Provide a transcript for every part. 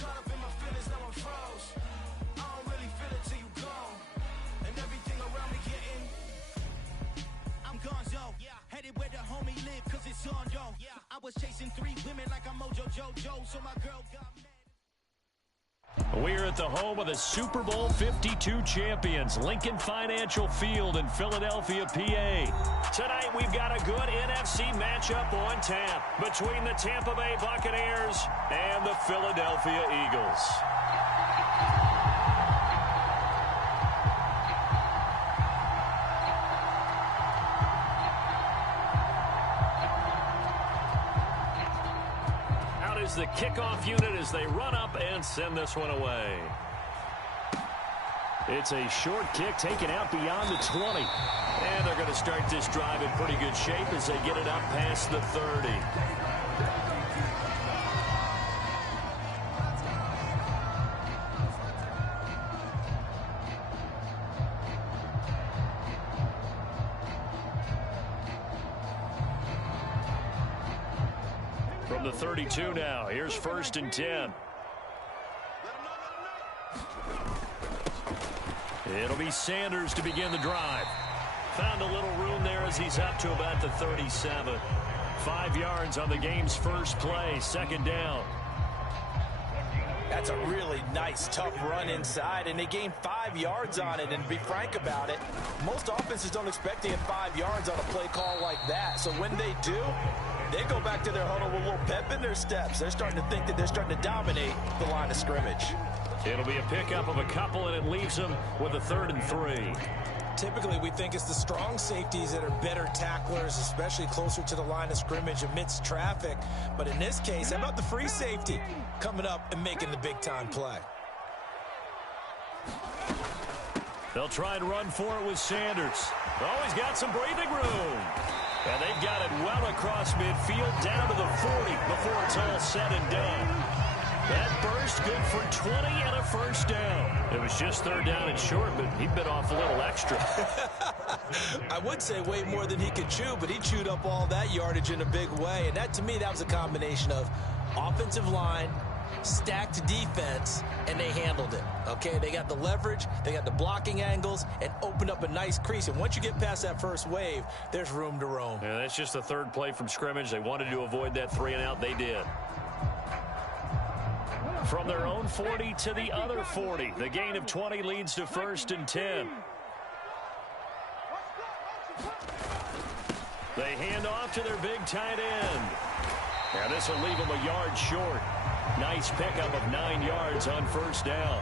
caught up in my feelings, now I'm froze. I don't really feel it till you gone. And everything around me getting. I'm gonzo, headed where the homie live, cause it's on, yo. I was chasing 3 women like I'm Mojo Jojo, so my girl got mad. We're at the home of the Super Bowl 52 champions, Lincoln Financial Field in Philadelphia, PA. Tonight, we've got a good NFC matchup on tap between the Tampa Bay Buccaneers and the Philadelphia Eagles. The kickoff unit as they run up and send this one away. It's a short kick taken out beyond the 20. And they're going to start this drive in pretty good shape as they get it up past the 30. From the 32 now, here's 1st and 10. It'll be Sanders to begin the drive. Found a little room there as he's up to about the 37. 5 yards on the game's first play, 2nd down. That's a really nice, tough run inside, and they gained 5 yards on it. And to be frank about it, most offenses don't expect to get 5 yards on a play call like that. So when they do, they go back to their huddle with a little pep in their steps. They're starting to think that they're starting to dominate the line of scrimmage. It'll be a pickup of a couple, and it leaves them with a 3rd and 3. Typically, we think it's the strong safeties that are better tacklers, especially closer to the line of scrimmage amidst traffic. But in this case, how about the free safety coming up and making the big-time play? They'll try and run for it with Sanders. Always got some breathing room. And they've got it well across midfield down to the 40 before it's all said and done. That burst good for 20 and a 1st down. It was just 3rd down and short, but he bit off a little extra. I would say way more than he could chew, but he chewed up all that yardage in a big way. And that, to me, that was a combination of offensive line, stacked defense, and they handled it. Okay, they got the leverage, they got the blocking angles, and opened up a nice crease. And once you get past that first wave, there's room to roam. Yeah, that's just the 3rd play from scrimmage. They wanted to avoid that 3-and-out. They did. From their own 40 to the other 40. The gain of 20 leads to 1st and 10. They hand off to their big tight end. And this will leave them a yard short. Nice pickup of 9 yards on 1st down.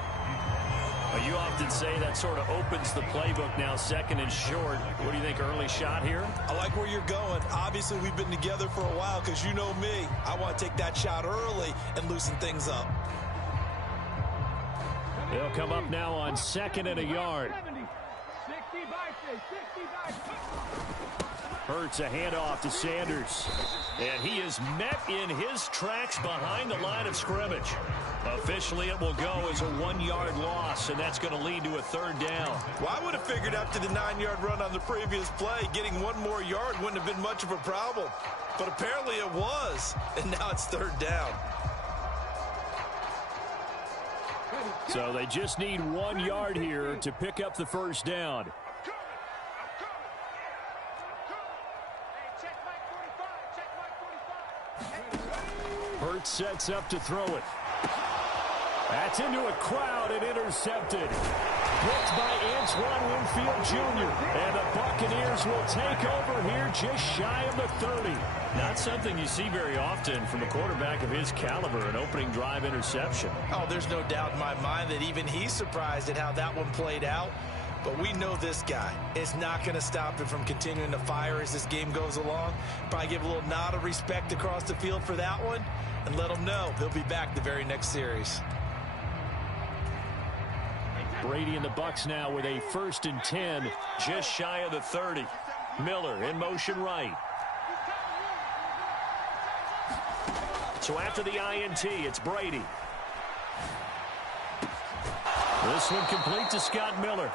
Well, you often say that sort of opens the playbook now, 2nd and short. What do you think, early shot here? I like where you're going. Obviously, we've been together for a while because you know me. I want to take that shot early and loosen things up. They'll come up now on 2nd and a yard. Hurts a handoff to Sanders. And he is met in his tracks behind the line of scrimmage. Officially, it will go as a 1-yard loss, and that's going to lead to a 3rd down. Well, I would have figured after the 9-yard run on the previous play, getting 1 more yard wouldn't have been much of a problem. But apparently it was, and now it's 3rd down. So they just need 1 yard here to pick up the 1st down. Hurts sets up to throw it. That's into a crowd and intercepted. Picked by Antoine Winfield Jr. And the Buccaneers will take over here just shy of the 30. Not something you see very often from a quarterback of his caliber, an opening drive interception. Oh, there's no doubt in my mind that even he's surprised at how that one played out. But we know this guy is not going to stop him from continuing to fire as this game goes along. Probably give a little nod of respect across the field for that one and let him know he'll be back the very next series. Brady and the Bucs now with a 1st and 10, just shy of the 30. Miller in motion right. So after the INT, it's Brady. This one complete to Scott Miller.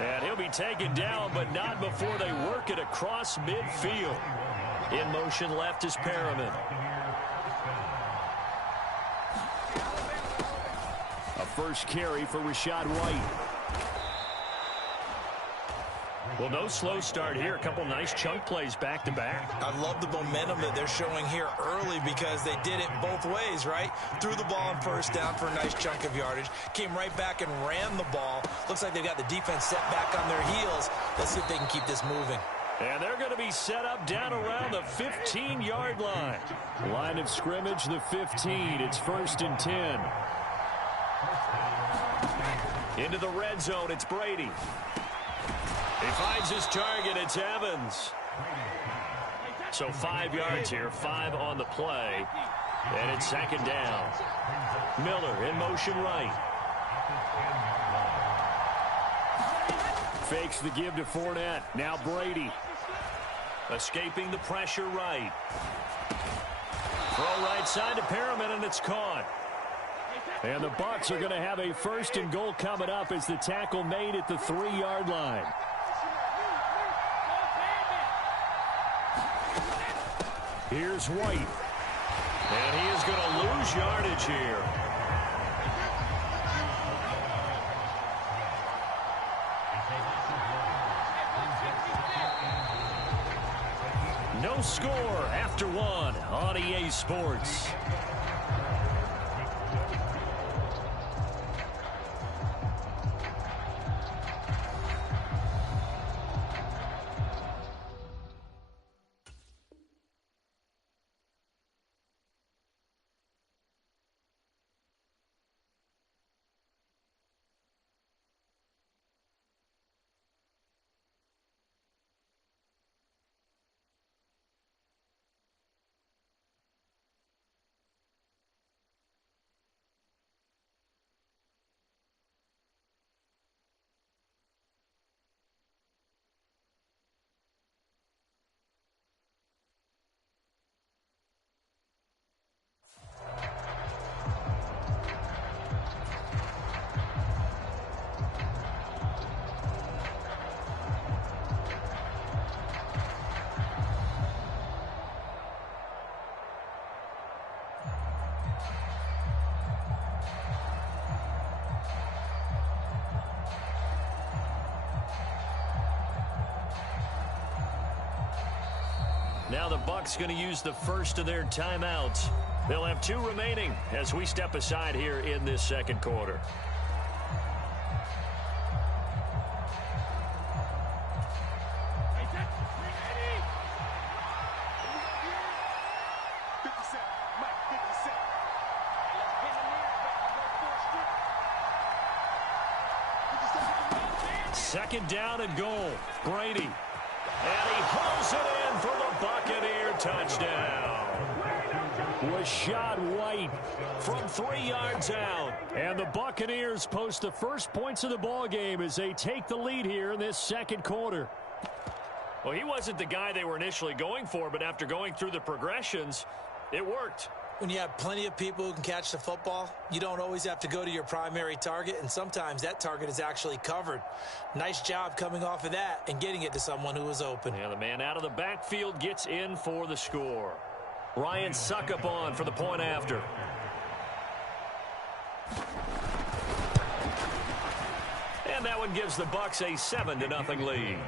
And he'll be taken down, but not before they work it across midfield. In motion left is Perriman. first carry for Rachaad White. Well, no slow start here. A couple nice chunk plays back-to-back. I love the momentum that they're showing here early because they did it both ways, right? Threw the ball on first down for a nice chunk of yardage. Came right back and ran the ball. Looks like they've got the defense set back on their heels. Let's see if they can keep this moving. And they're going to be set up down around the 15-yard line. Line of scrimmage, the 15. It's 1st and 10. Into the red zone, it's Brady. He finds his target. It's Evans. So 5 yards here, 5 on the play. And it's 2nd down. Miller in motion right. Fakes the give to Fournette. Now Brady. Escaping the pressure right. Throw right side to Perriman, and it's caught. And the Bucs are going to have a 1st and goal coming up as the tackle made at the 3-yard line. Here's White. And he is going to lose yardage here. No score after 1 on EA Sports. Now the Bucs going to use the first of their timeouts. They'll have 2 remaining as we step aside here in this 2nd quarter. Second down and goal. Brady. And he hauls it in for the Buccaneer touchdown. Rachaad White from 3 yards out. And the Buccaneers post the first points of the ball game as they take the lead here in this 2nd quarter. Well, he wasn't the guy they were initially going for, but after going through the progressions, it worked. When you have plenty of people who can catch the football, you don't always have to go to your primary target, and sometimes that target is actually covered. Nice job coming off of that and getting it to someone who was open. Yeah, the man out of the backfield gets in for the score. Ryan Suckup on for the point after. And that one gives the Bucs a 7-0 lead.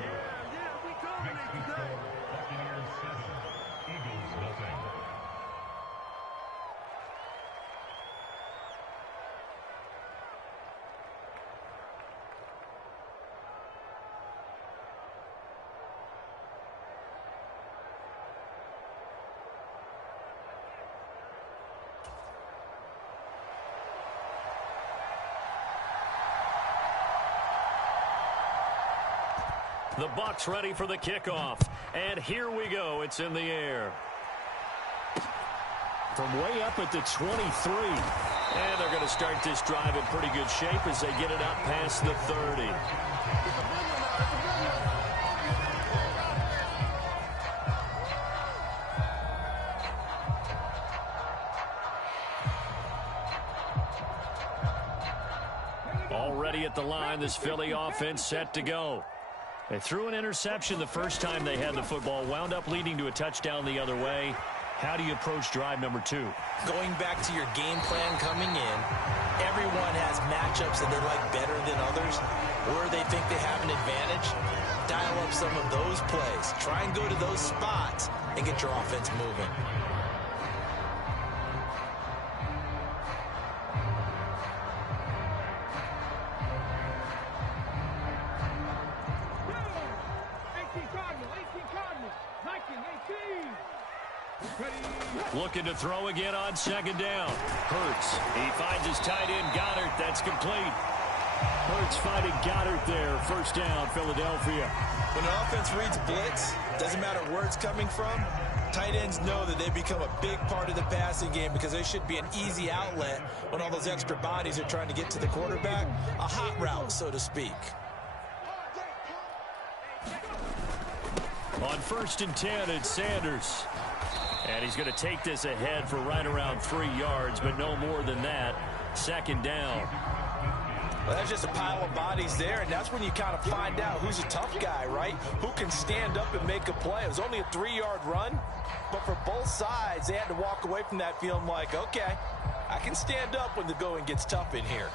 The Bucs ready for the kickoff. And here we go. It's in the air. From way up at the 23. And they're going to start this drive in pretty good shape as they get it up past the 30. Already at the line, this Philly offense set to go. They threw an interception the first time they had the football, wound up leading to a touchdown the other way. How do you approach drive number 2? Going back to your game plan coming in, everyone has matchups that they like better than others, or they think they have an advantage. Dial up some of those plays. Try and go to those spots and get your offense moving. Looking to throw again on second down. Hurts. He finds his tight end, Goddard. That's complete. Hurts finding Goddard there. First down, Philadelphia. When an offense reads blitz, doesn't matter where it's coming from, tight ends know that they become a big part of the passing game because they should be an easy outlet when all those extra bodies are trying to get to the quarterback. A hot route, so to speak. On 1st and 10, it's Sanders. And he's going to take this ahead for right around 3 yards, but no more than that. Second down. Well, that's just a pile of bodies there, and that's when you kind of find out who's a tough guy, right? Who can stand up and make a play. It was only a 3-yard run, but for both sides, they had to walk away from that feeling like, okay, I can stand up when the going gets tough in here.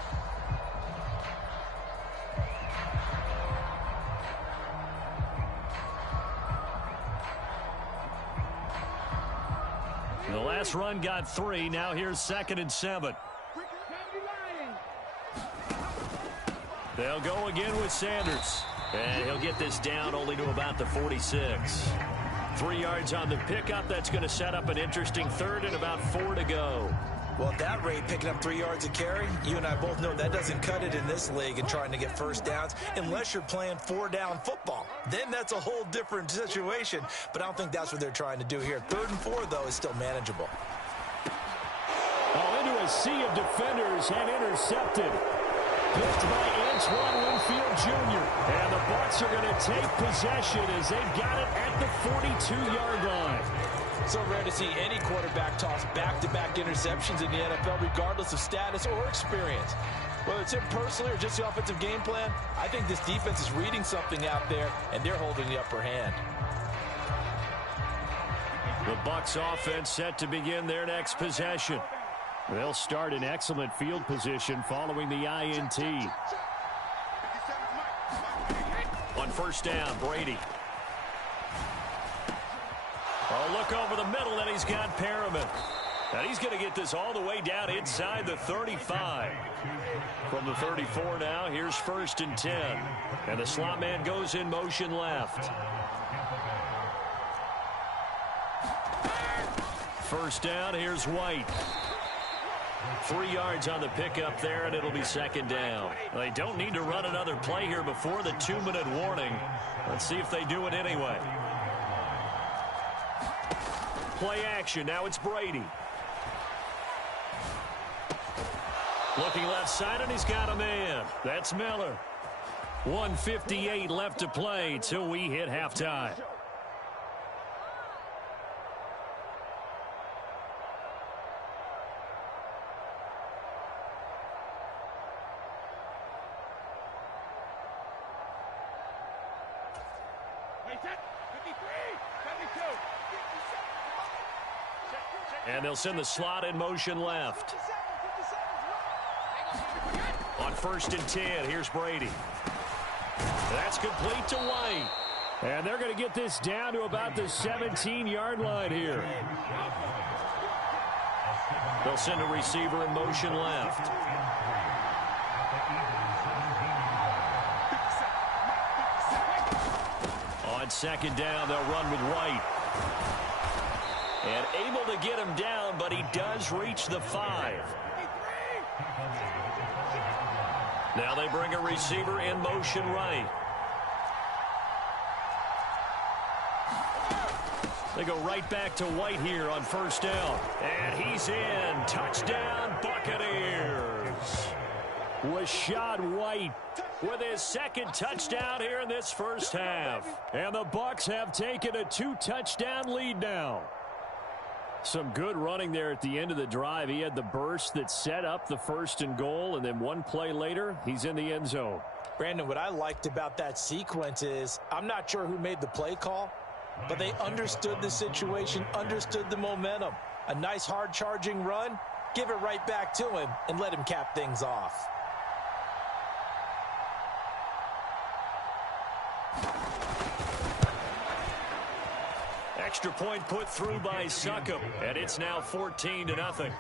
The last run got 3. Now here's 2nd and 7. They'll go again with Sanders. And he'll get this down only to about the 46. 3 yards on the pickup. That's going to set up an interesting 3rd and about 4 to go. Well, at that rate, picking up 3 yards a carry, you and I both know that doesn't cut it in this league and trying to get first downs unless you're playing 4-down football. Then that's a whole different situation, but I don't think that's what they're trying to do here. 3rd and 4, though, is still manageable. Oh, into a sea of defenders and intercepted. Picked by Antoine Winfield Jr. And the Bucs are going to take possession as they've got it at the 42-yard line. So rare to see any quarterback toss back-to-back interceptions in the NFL, regardless of status or experience. Whether it's him personally or just the offensive game plan, I think this defense is reading something out there, and they're holding the upper hand. The Bucs offense set to begin their next possession. They'll start in excellent field position following the INT. On 1st down, Brady. Oh, look over the middle, and he's got Perriman. And he's going to get this all the way down inside the 35. From the 34 now, here's 1st and 10. And the slot man goes in motion left. First down, here's White. 3 yards on the pickup there, and it'll be 2nd down. They don't need to run another play here before the 2-minute warning. Let's see if they do it anyway. Play action. Now it's Brady. Looking left side, and he's got a man. That's Miller. 1:58 left to play till we hit halftime. And they'll send the slot in motion left. On 1st and 10, here's Brady. That's complete to White. And they're going to get this down to about the 17-yard line here. They'll send a receiver in motion left. On 2nd down, they'll run with White. And able to get him down, but he does reach the 5. Now they bring a receiver in motion right. They go right back to White here on 1st down. And he's in. Touchdown, Buccaneers. Rashad White with his 2nd touchdown here in this first half. And the Bucs have taken a 2-touchdown lead now. Some good running there at the end of the drive. He had the burst that set up the 1st and goal, and then one play later, he's in the end zone. Brandon, what I liked about that sequence is I'm not sure who made the play call, but they understood the situation, understood the momentum. A nice hard charging run, give it right back to him and let him cap things off. Extra point put through by ShokN's, and it's now 14-0.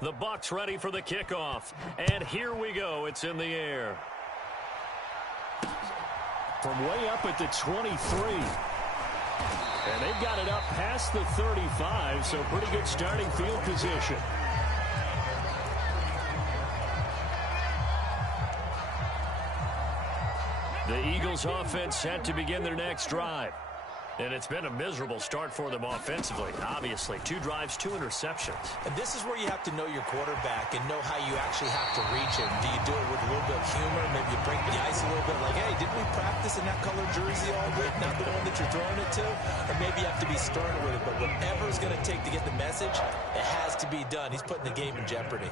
The Bucs ready for the kickoff. And here we go. It's in the air. From way up at the 23. And they've got it up past the 35, so pretty good starting field position. The Eagles offense set to begin their next drive. And it's been a miserable start for them offensively, obviously. 2 drives, 2 interceptions. And this is where you have to know your quarterback and know how you actually have to reach him. Do you do it with a little bit of humor? Maybe you break the ice a little bit like, hey, didn't we practice in that color jersey all week, not the one that you're throwing it to? Or maybe you have to be stern with it. But whatever it's going to take to get the message, it has to be done. He's putting the game in jeopardy.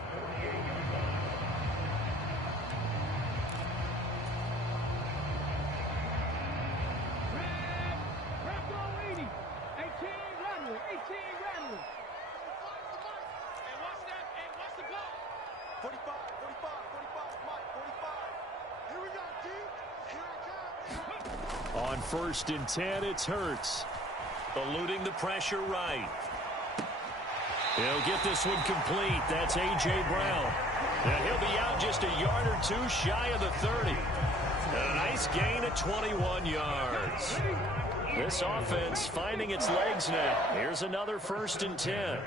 On 1st and 10, it's Hurts. Eluding the pressure right. He'll get this one complete. That's A.J. Brown. And he'll be out just a yard or 2 shy of the 30. And a nice gain of 21 yards. This offense finding its legs now. Here's another 1st and 10.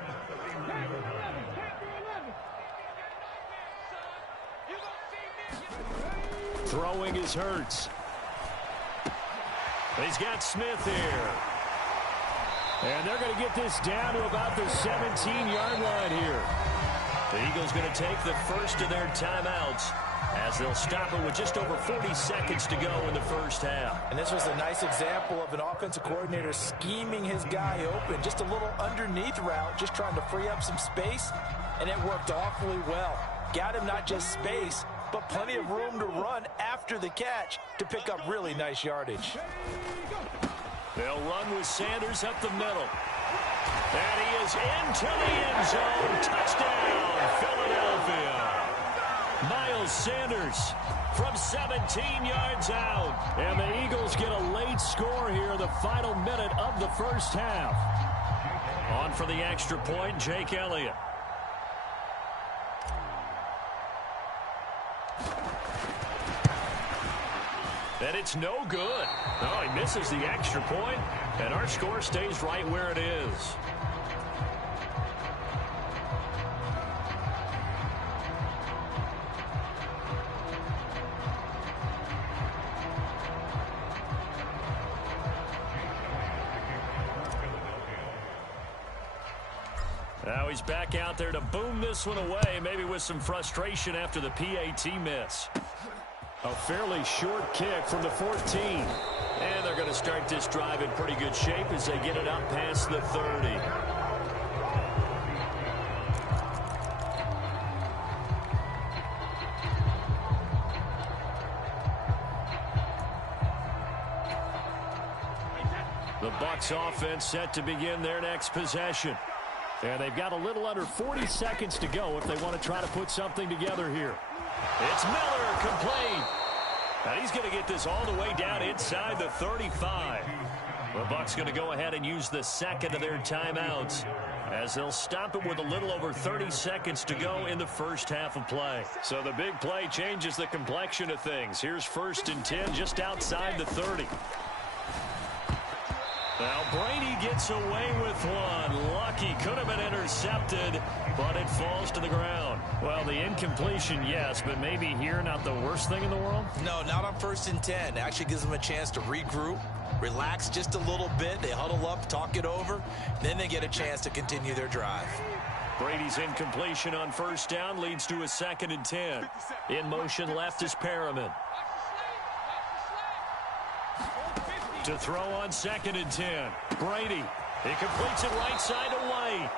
Throwing is Hurts. He's got Smith here. And they're going to get this down to about the 17-yard line here. The Eagles going to take the first of their timeouts as they'll stop it with just over 40 seconds to go in the first half. And this was a nice example of an offensive coordinator scheming his guy open. Just a little underneath route, just trying to free up some space, and it worked awfully well. Got him not just space, but plenty of room to run after the catch to pick up really nice yardage. They'll run with Sanders up the middle. And he is into the end zone. Touchdown, Philadelphia. Miles Sanders from 17 yards out. And the Eagles get a late score here, the final minute of the first half. On for the extra point, Jake Elliott. And it's no good. Oh, he misses the extra point, and our score stays right where it is. Now he's back out there to boom this one away, maybe with some frustration after the PAT miss. A fairly short kick from the 14. And they're going to start this drive in pretty good shape as they get it up past the 30. The Bucs offense set to begin their next possession. And they've got a little under 40 seconds to go if they want to try to put something together here. It's Miller, complete. And he's going to get this all the way down inside the 35. The Bucs going to go ahead and use the second of their timeouts as they'll stop it with a little over 30 seconds to go in the first half of play. So the big play changes the complexion of things. Here's 1st and 10 just outside the 30. Now Brady gets away with one. Lucky, could have been intercepted, but it falls to the ground. Well, the incompletion, yes, but maybe here not the worst thing in the world? No, not on 1st and 10. It actually gives them a chance to regroup, relax just a little bit. They huddle up, talk it over, then they get a chance to continue their drive. Brady's incompletion on 1st down leads to a 2nd and 10. In motion left is Perriman. To throw on 2nd and 10. Brady. He completes it right side to White.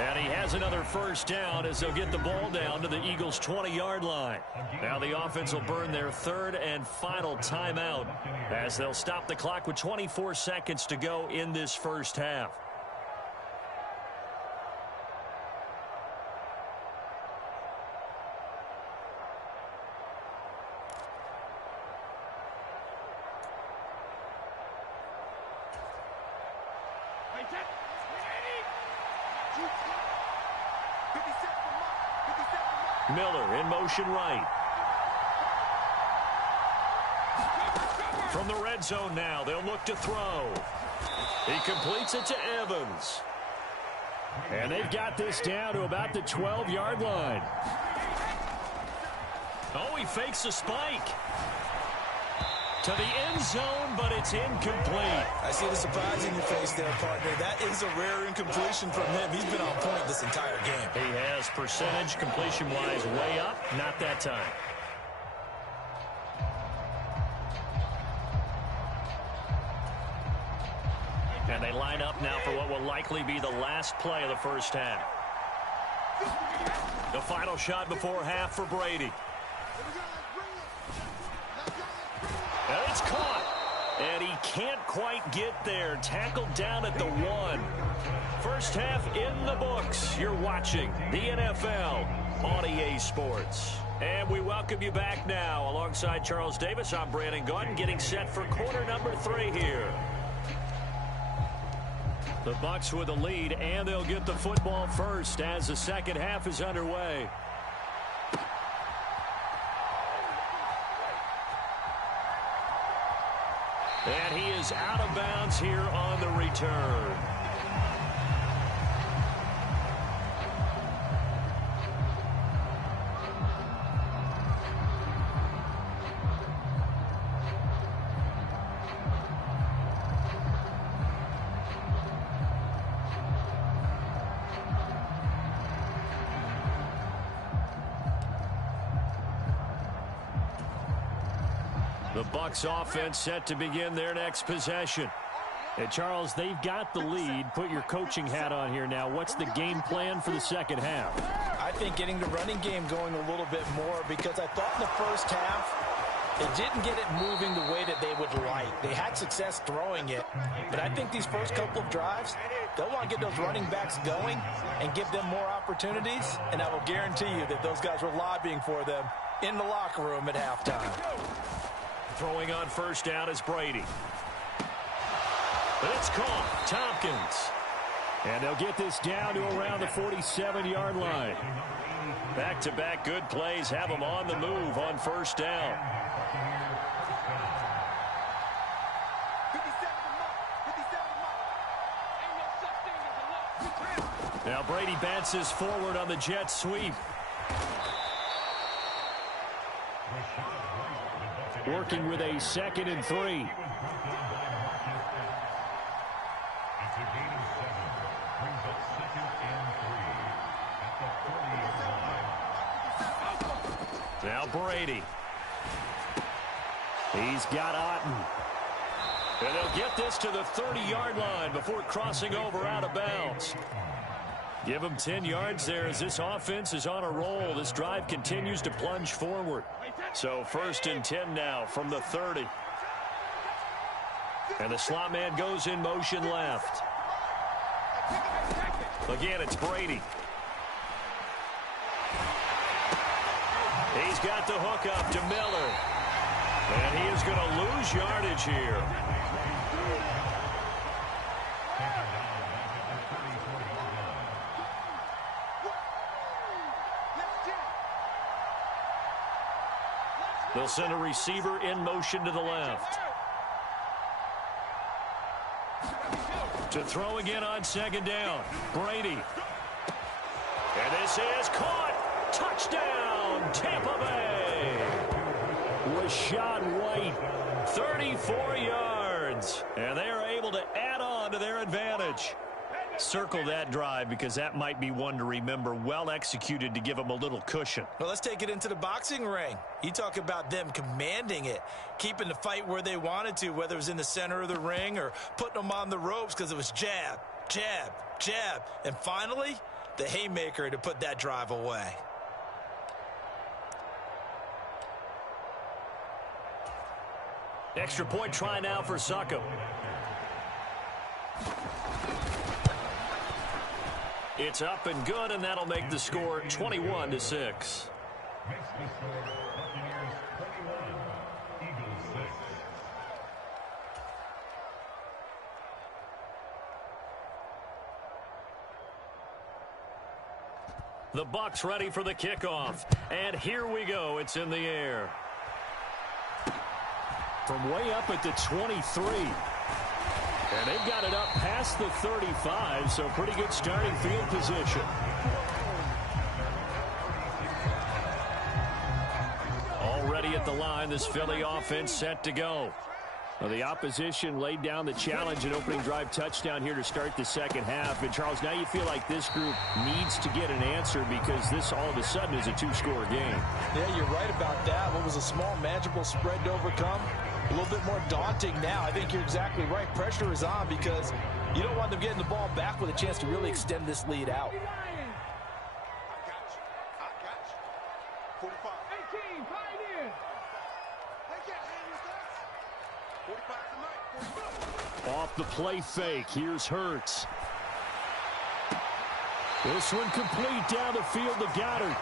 And he has another first down as they'll get the ball down to the Eagles' 20-yard line. Now the offense will burn their third and final timeout as they'll stop the clock with 24 seconds to go in this first half. Miller in motion right. From the red zone now, they'll look to throw. He completes it to Evans. And they've got this down to about the 12-yard line. Oh, he fakes a spike. To the end zone, but it's incomplete. I see the surprise in your face there, partner. That is a rare incompletion from him. He's been on point this entire game. He has percentage completion-wise way up. Not that time. And they line up now for what will likely be the last play of the first half. The final shot before half for Brady. And it's caught. And he can't quite get there. Tackled down at the 1. First half in the books. You're watching the NFL on EA Sports. And we welcome you back now. Alongside Charles Davis, I'm Brandon Gaudin, getting set for quarter number 3 here. The Bucs with the lead, and they'll get the football first as the second half is underway. And he is out of bounds here on the return. The Bucs offense set to begin their next possession. And Charles, they've got the lead. Put your coaching hat on here now. What's the game plan for the second half? I think getting the running game going a little bit more, because I thought in the first half they didn't get it moving the way that they would like. They had success throwing it, but I think these first couple of drives, they'll want to get those running backs going and give them more opportunities, and I will guarantee you that those guys were lobbying for them in the locker room at halftime. Throwing on first down is Brady. But it's caught. Tompkins. And they'll get this down to around the 47-yard line. Back-to-back good plays have them on the move on first down. Now Brady bounces forward on the jet sweep. Working with a 2nd and 3. Now Brady. He's got Otten. And they'll get this to the 30-yard line before crossing over out of bounds. Give him 10 yards there as this offense is on a roll. This drive continues to plunge forward. So 1st and 10 now from the 30. And the slot man goes in motion left. Again, it's Brady. He's got the hook up to Miller. And he is going to lose yardage here. They'll send a receiver in motion to the left. To throw again on 2nd down. Brady. And this is caught. Touchdown, Tampa Bay. Rashad White, 34 yards. And they are able to add on to their advantage. Circle that drive because that might be one to remember. Well executed to give them a little cushion. Well, let's take it into the boxing ring. You talk about them commanding it, keeping the fight where they wanted to, whether it was in the center of the ring or putting them on the ropes because it was jab, jab, jab. And finally, the haymaker to put that drive away. Extra point try now for ShokN's. It's up and good, and that'll make the score 21-6. The Bucs ready for the kickoff. And here we go. It's in the air. From way up at the 23. And they've got it up past the 35, so pretty good starting field position. Already at the line, this Philly offense set to go. Well, the opposition laid down the challenge and opening drive touchdown here to start the second half. And, Charles, now you feel like this group needs to get an answer because this all of a sudden is a two-score game. Yeah, you're right about that. What was a small, manageable spread to overcome? A little bit more daunting now. I think you're exactly right. Pressure is on because you don't want them getting the ball back with a chance to really extend this lead out. Off the play fake, here's Hurts. This one complete down the field to Goddard.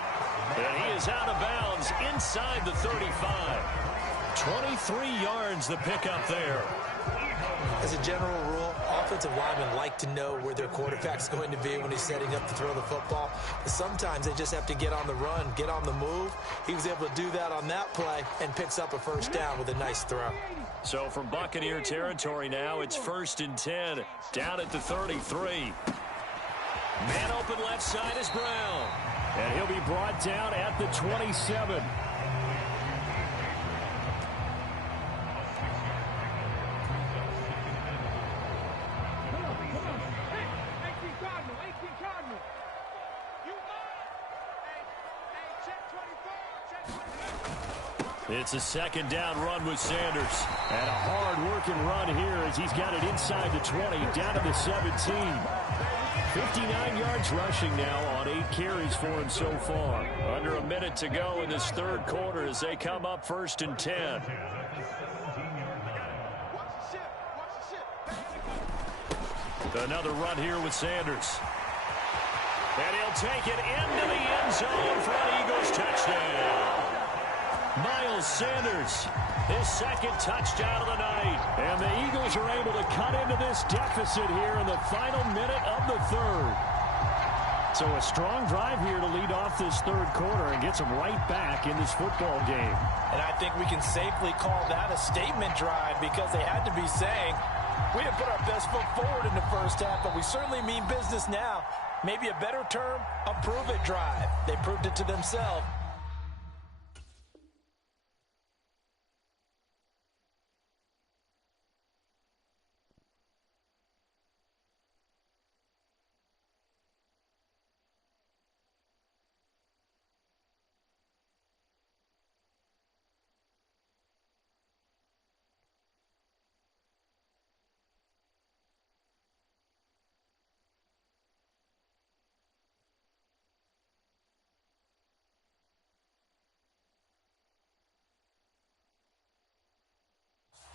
And he is out of bounds inside the 35. 23 yards the pickup there. As a general rule, offensive linemen like to know where their quarterback's going to be when he's setting up to throw the football. But sometimes they just have to get on the run, get on the move. He was able to do that on that play and picks up a first down with a nice throw. So from Buccaneer territory now, it's 1st and 10, down at the 33. Man open left side is Brown. And he'll be brought down at the 27. It's a second down run with Sanders. And a hard-working run here as he's got it inside the 20, down to the 17. 59 yards rushing now on 8 carries for him so far. Under a minute to go in this third quarter as they come up 1st and 10. Another run here with Sanders. And he'll take it into the end zone for an Eagles touchdown. Miles Sanders, his second touchdown of the night. And the Eagles are able to cut into this deficit here in the final minute of the third. So a strong drive here to lead off this third quarter and gets them right back in this football game. And I think we can safely call that a statement drive because they had to be saying, we didn't put our best foot forward in the first half, but we certainly mean business now. Maybe a better term, a prove-it drive. They proved it to themselves.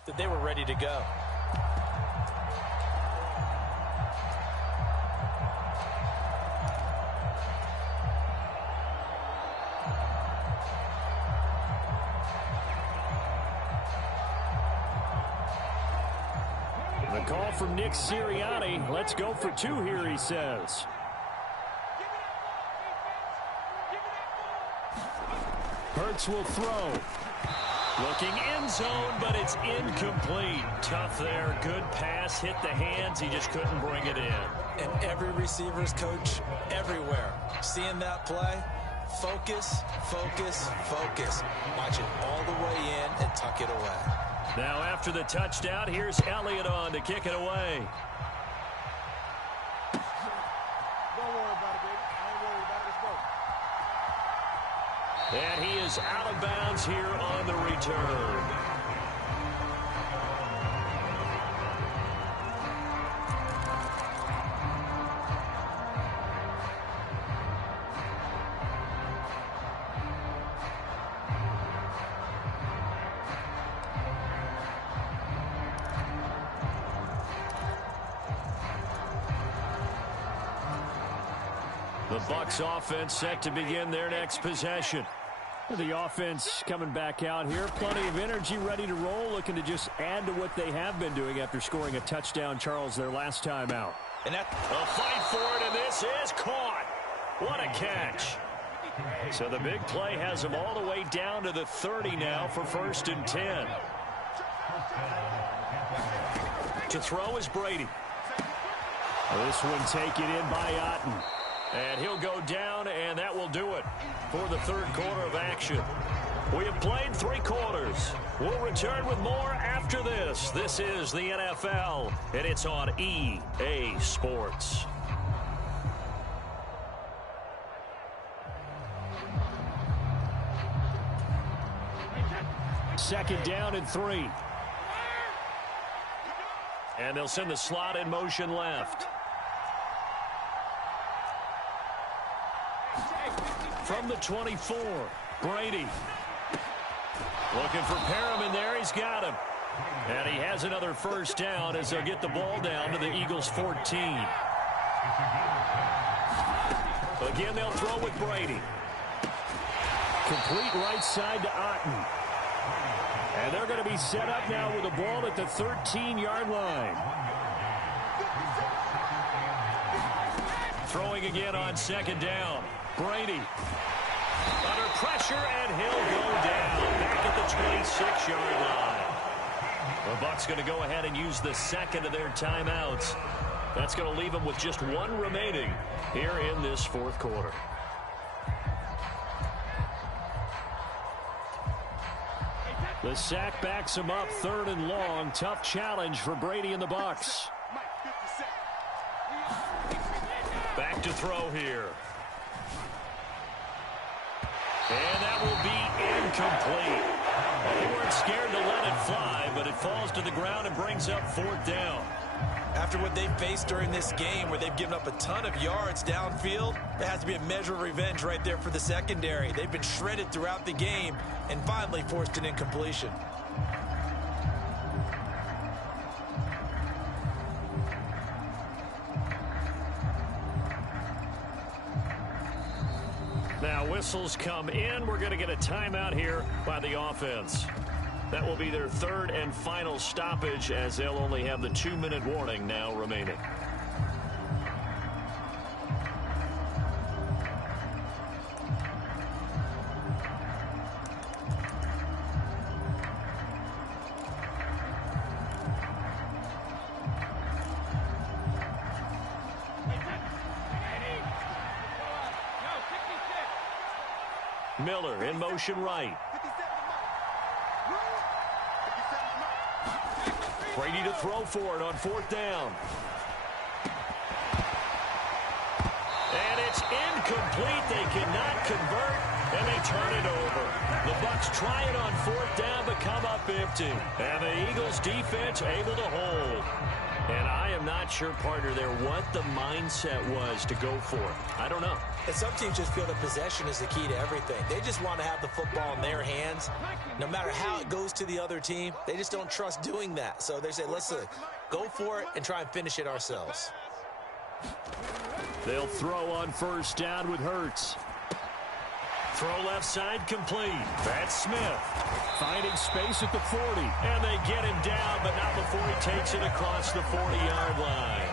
That they were ready to go. The call from Nick Sirianni. Let's go for 2 here, he says. Hurts will throw. Looking end zone, but it's incomplete. Tough there. Good pass. Hit the hands. He just couldn't bring it in. And every receiver's coach everywhere. Seeing that play, focus, focus, focus. Watch it all the way in and tuck it away. Now after the touchdown, here's Elliott on to kick it away. Don't worry about it, baby. I ain't worried about it. Let's go. And he is out of bounds here on the return. The Bucs offense set to begin their next possession. The offense coming back out here. Plenty of energy, ready to roll, looking to just add to what they have been doing after scoring a touchdown, Charles, their last time out. And that A fight for it, and this is caught. What a catch. So the big play has them all the way down to the 30 now for 1st and 10. To throw is Brady. This one taken in by Otten. And he'll go down, and that will do it for the third quarter of action. We have played 3 quarters. We'll return with more after this. This is the NFL, and it's on EA Sports. Second down and 3. And they'll send the slot in motion left. From the 24, Brady. Looking for Perriman there. He's got him. And he has another first down as they'll get the ball down to the Eagles' 14. Again, they'll throw with Brady. Complete right side to Otten. And they're going to be set up now with the ball at the 13-yard line. Throwing again on second down. Brady under pressure, and he'll go down back at the 26-yard line. The Bucs going to go ahead and use the second of their timeouts. That's going to leave them with just 1 remaining here in this fourth quarter. The sack backs him up, 3rd and long. Tough challenge for Brady and the Bucs. Back to throw here. And that will be incomplete. They weren't scared to let it fly, but it falls to the ground and brings up 4th down. After what they've faced during this game, where they've given up a ton of yards downfield, there has to be a measure of revenge right there for the secondary. They've been shredded throughout the game and finally forced an incompletion. Now whistles come in. We're going to get a timeout here by the offense. That will be their 3rd and final stoppage, as they'll only have the 2-minute warning now remaining. Miller in motion right. Brady to throw for it on 4th down. And it's incomplete. They cannot convert, and they turn it over. The Bucs try it on 4th down, but come up empty. And the Eagles defense able to hold. And I am not sure, partner, there what the mindset was to go for it. I don't know. And some teams just feel that possession is the key to everything. They just want to have the football in their hands. No matter how it goes to the other team, they just don't trust doing that. So they say, let's go for it and try and finish it ourselves. They'll throw on 1st down with Hurts. Throw left side complete. That's Smith. Finding space at the 40. And they get him down, but not before he takes it across the 40-yard line.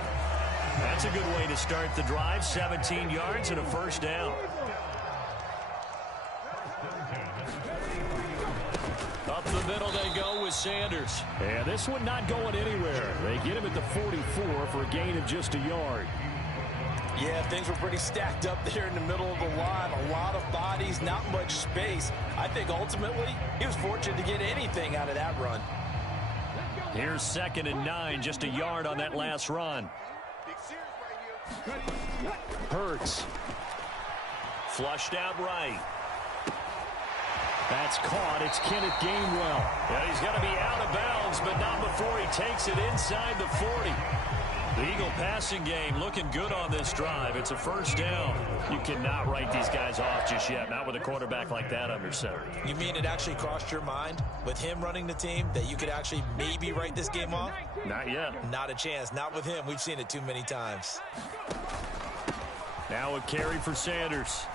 That's a good way to start the drive. 17 yards and a first down. Up the middle they go with Sanders. And this one not going anywhere. They get him at the 44 for a gain of just a yard. Yeah, things were pretty stacked up there in the middle of the line. A lot of bodies, not much space. I think ultimately he was fortunate to get anything out of that run. Here's 2nd and 9, just a yard on that last run. Hurts. Flushed out right. That's caught. It's Kenneth Gainwell. Yeah, he's got to be out of bounds, but not before he takes it inside the 40. The Eagle passing game looking good on this drive. It's a first down. You cannot write these guys off just yet, not with a quarterback like that under center. You mean it actually crossed your mind with him running the team that you could actually maybe write this game off? Not yet. Not a chance. Not with him. We've seen it too many times. Now a carry for Sanders.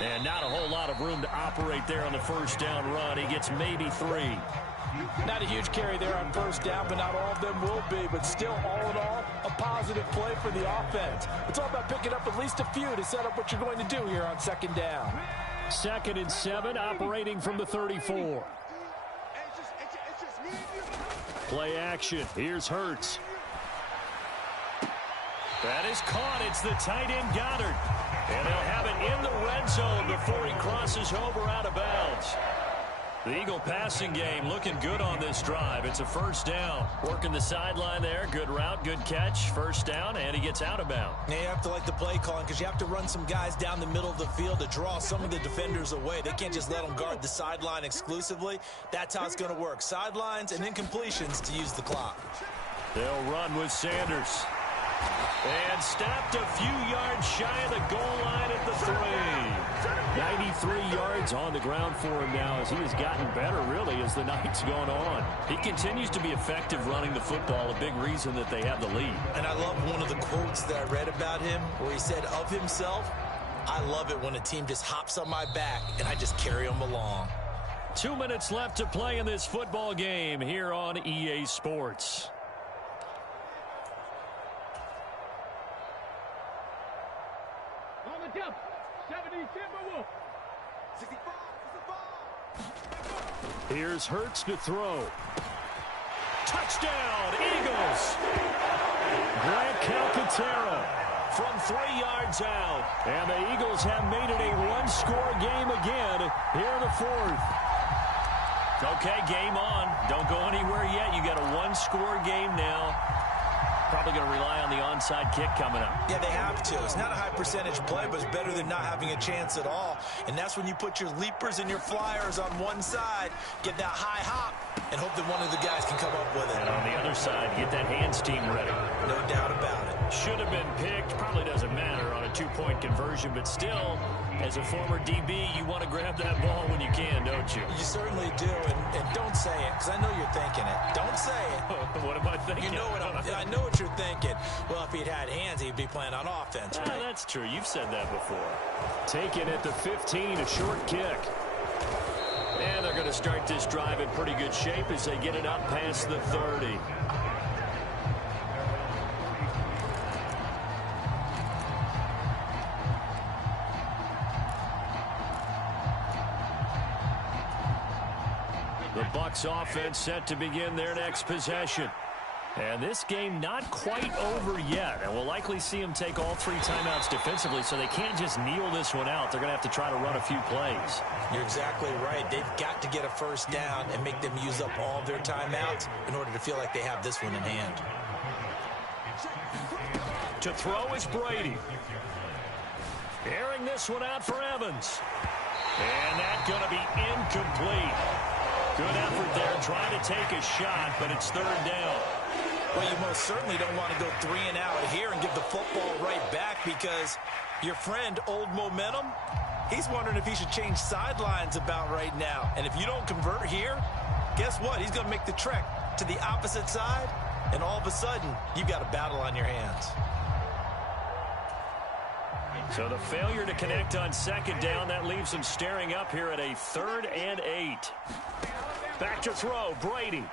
And not a whole lot of room to operate there on the first down run. He gets maybe 3. Not a huge carry there on first down, but not all of them will be. But still, all in all, a positive play for the offense. It's all about picking up at least a few to set up what you're going to do here on second down. 2nd and 7, operating from the 34. Play action. Here's Hurts. That is caught. It's the tight end Goddard. And they'll have it in the red zone before he crosses over out of bounds. The Eagle passing game looking good on this drive. It's a first down. Working the sideline there. Good route, good catch. First down, and he gets out of bounds. Now you have to like the play calling because you have to run some guys down the middle of the field to draw some of the defenders away. They can't just let them guard the sideline exclusively. That's how it's going to work. Sidelines and incompletions to use the clock. They'll run with Sanders. And stopped a few yards shy of the goal line at the 3. 93 yards on the ground for him now as he has gotten better, really, as the night's going on. He continues to be effective running the football, a big reason that they have the lead. And I love one of the quotes that I read about him where he said of himself, "I love it when a team just hops on my back and I just carry them along." 2 minutes left to play in this football game here on EA Sports. Here's Hurts to throw. Touchdown, Eagles! Grant Calcaterra from 3 yards out. And the Eagles have made it a one-score game again here in the 4th. Okay, game on. Don't go anywhere yet. You got a one-score game now. Probably going to rely on the onside kick coming up. Yeah, they have to. It's not a high percentage play, but it's better than not having a chance at all. And that's when you put your leapers and your flyers on one side, get that high hop, and hope that one of the guys can come up with it. And on the other side, get that hands team ready. No doubt about it. Should have been picked. Probably doesn't matter on a 2-point conversion, but still, as a former DB, you want to grab that ball when you can, don't you? You certainly do, and don't say it, because I know you're thinking it. Don't say it. What am I thinking? You know what I know what you're thinking. Well, if he'd had hands, he'd be playing on offense, right? That's true. You've said that before. Taken at the 15, a short kick. And they're going to start this drive in pretty good shape as they get it up past the 30. The Bucs offense set to begin their next possession. And this game not quite over yet. And we'll likely see them take all 3 timeouts defensively, so they can't just kneel this one out. They're going to have to try to run a few plays. You're exactly right. They've got to get a first down and make them use up all of their timeouts in order to feel like they have this one in hand. To throw is Brady. Airing this one out for Evans. And that's going to be incomplete. Good effort there, trying to take a shot, but it's 3rd down. Well, you most certainly don't want to go 3 and out here and give the football right back because your friend, Old Momentum, he's wondering if he should change sidelines about right now. And if you don't convert here, guess what? He's going to make the trek to the opposite side, and all of a sudden, you've got a battle on your hands. So the failure to connect on 2nd down, that leaves them staring up here at a 3rd and 8. Back to throw, Brady.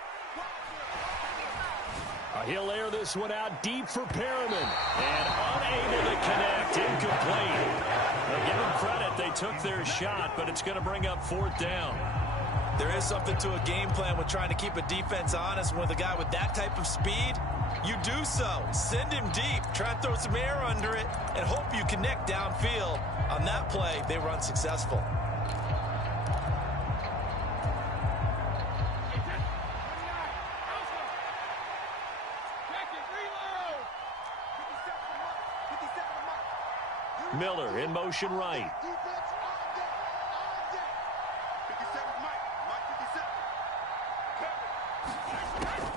He'll air this one out deep for Perriman. And unable to connect, incomplete. They give them credit, they took their shot, but it's going to bring up 4th down. There is something to a game plan with trying to keep a defense honest. With a guy with that type of speed, you do so. Send him deep, try and throw some air under it, and hope you connect downfield. On that play, they were unsuccessful. Miller in motion right.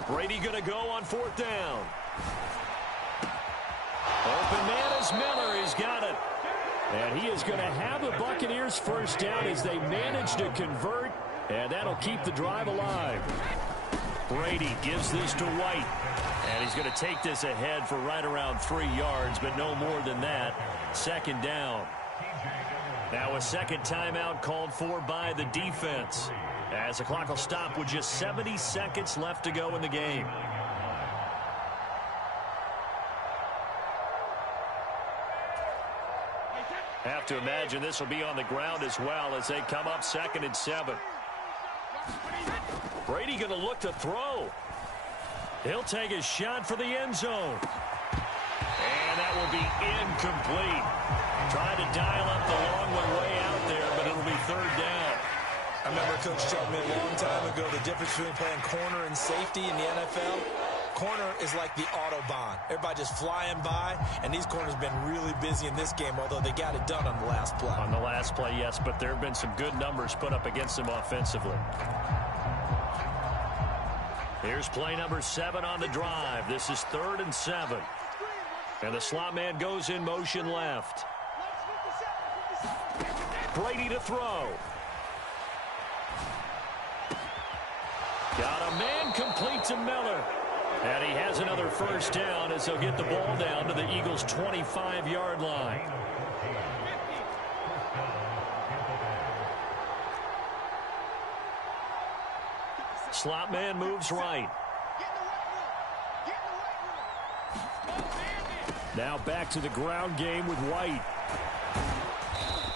Brady going to go on 4th down. Open man is Miller. He's got it. And he is going to have the Buccaneers first down as they manage to convert. And that'll keep the drive alive. Brady gives this to White. And he's going to take this ahead for right around 3 yards, but no more than that. Second down. Now a second timeout called for by the defense, as the clock will stop with just 70 seconds left to go in the game. Have to imagine this will be on the ground as well as they come up 2nd and 7. Brady going to look to throw. He'll take a shot for the end zone. And that will be incomplete. Trying to dial up the long one way out there, but it'll be 3rd down. I remember Coach telling me a long time ago the difference between playing corner and safety in the NFL. Corner is like the Autobahn. Everybody just flying by, and these corners have been really busy in this game, although they got it done on the last play. On the last play, yes, but there have been some good numbers put up against them offensively. Here's play number 7 on the drive. This is 3rd and 7. And the slot man goes in motion left. Brady to throw. Got a man complete to Miller. And he has another first down as they'll get the ball down to the Eagles' 25-yard line. Slot man moves right. Now back to the ground game with White.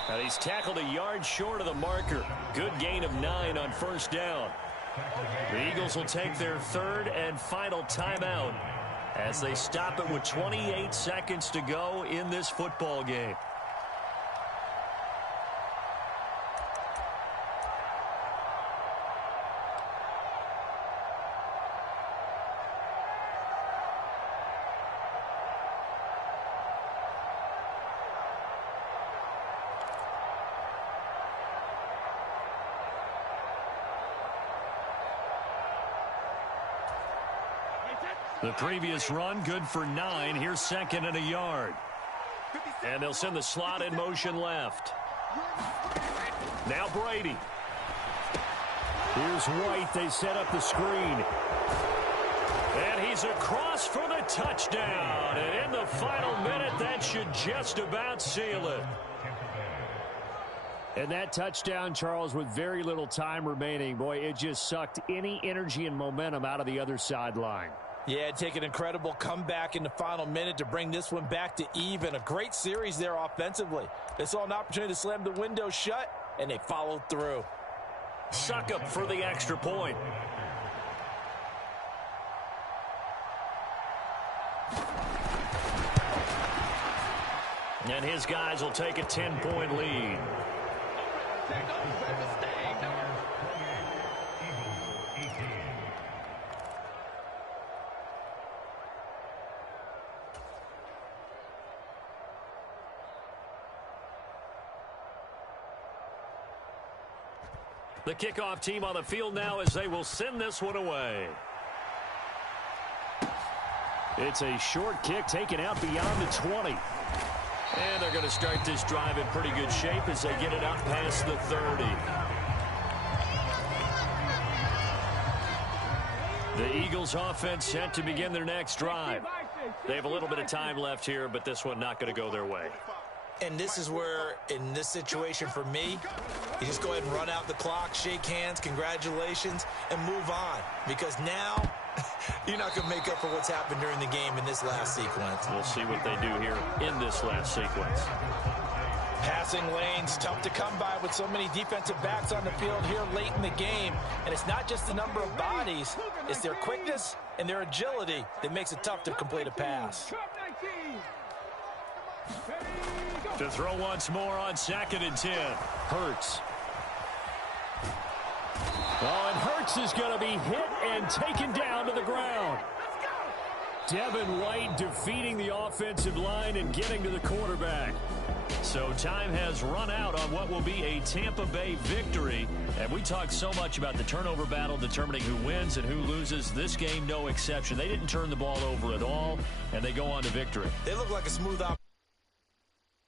And he's tackled a yard short of the marker. Good gain of 9 on first down. The Eagles will take their 3rd and final timeout as they stop it with 28 seconds to go in this football game. The previous run good for 9. Here's 2nd and a yard. And they'll send the slot in motion left. Now Brady. Here's White. They set up the screen. And he's across for the touchdown. And in the final minute, that should just about seal it. And that touchdown, Charles, with very little time remaining, boy, it just sucked any energy and momentum out of the other sideline. Yeah, take an incredible comeback in the final minute to bring this one back to even. A great series there offensively. They saw an opportunity to slam the window shut, and they followed through. Suck up for the extra point. And his guys will take a 10-point lead. The kickoff team on the field now as they will send this one away. It's a short kick taken out beyond the 20. And they're going to start this drive in pretty good shape as they get it out past the 30. The Eagles offense set to begin their next drive. They have a little bit of time left here, but this one not going to go their way. And this is where, in this situation for me, you just go ahead and run out the clock, shake hands, congratulations, and move on. Because now, you're not going to make up for what's happened during the game in this last sequence. We'll see what they do here in this last sequence. Passing lanes, tough to come by with so many defensive backs on the field here late in the game. And it's not just the number of bodies, it's their quickness and their agility that makes it tough to complete a pass. To throw once more on 2nd and 10. Hurts. Oh, and Hurts is going to be hit and taken down to the ground. Devin White defeating the offensive line and getting to the quarterback. So time has run out on what will be a Tampa Bay victory. And we talked so much about the turnover battle determining who wins and who loses. This game, no exception. They didn't turn the ball over at all, and they go on to victory. They look like a smooth opportunity.